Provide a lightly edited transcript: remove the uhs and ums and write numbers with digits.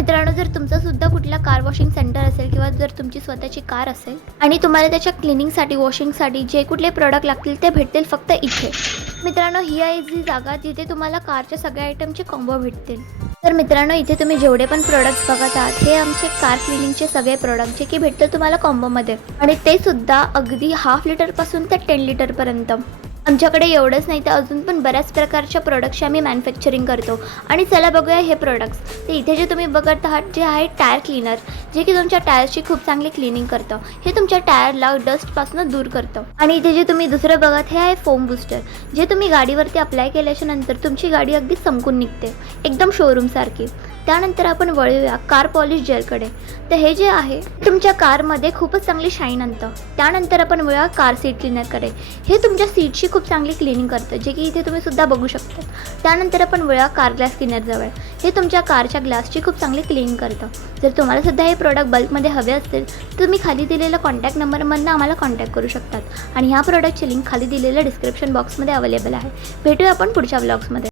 मित्रांनो, जर तुमचा सुद्धा कुठला कार वॉशिंग सेंटर असेल किंवा जर तुमची स्वतःची कार असेल आणि तुम्हाला त्याच्या क्लिनिंगसाठी वॉशिंगसाठी जे कुठले प्रोडक्ट लागतील ते भेटतील फक्त इथे. मित्रांनो, ही आहे जी जागा जिथे तुम्हाला कारच्या सगळ्या आयटमचे कॉम्बो भेटतील. तर मित्रांनो, इथे तुम्ही जेवढे पण प्रोडक्ट्स बघत आहात हे आमचे कार क्लिनिंगचे सगळे प्रोडक्ट जे की भेटतील तुम्हाला कॉम्बोमध्ये, आणि ते सुद्धा अगदी 1/2 लिटरपासून ते 10 लिटरपर्यंत. आमच्याकडे एवढंच नाही तर अजून पण बऱ्याच प्रकारच्या प्रोडक्ट्सची आम्ही मॅन्युफॅक्चरिंग करतो. आणि चला बघूया हे प्रोडक्ट्स. तर इथे जे तुम्ही बघत आहात जे आहे टायर क्लीनर, जे की तुमच्या टायर्सची खूप चांगली क्लिनिंग करतं. हे तुमच्या टायरला डस्टपासून दूर करतं. आणि इथे जे तुम्ही दुसरं बघत हे आहे फोम बूस्टर, जे तुम्ही गाडीवरती अप्लाय केल्याच्या नंतर तुमची गाडी अगदी चमकून निघते, एकदम शोरूमसारखी. त्यानंतर आपण वळूया कार पॉलिश जेलकडे. तर हे जे आहे तुमच्या कारमध्ये खूपच चांगली शाईन आणतं. त्यानंतर आपण वळूया कार सीट क्लीनरकडे. हे तुमच्या सीटची खूप चांगली क्लिनिंग करतं, जे की इथे तुम्ही सुद्धा बघू शकता. त्यानंतर आपण वळूया कार ग्लास क्लीनरजवळ. हे तुमच्या कारच्या ग्लासची खूप चांगली क्लीनिंग करतं. जर तुम्हाला सुद्धा हे प्रोडक्ट बल्कमध्ये हवे असतील तर तुम्ही खाली दिलेल्या कॉन्टॅक्ट नंबरमधनं आम्हाला कॉन्टॅक्ट करू शकतात. आणि ह्या प्रोडक्टची लिंक खाली दिलेल्या डिस्क्रिप्शन बॉक्समध्ये अवेलेबल आहे. भेटूया आपण पुढच्या व्लॉग्समध्ये.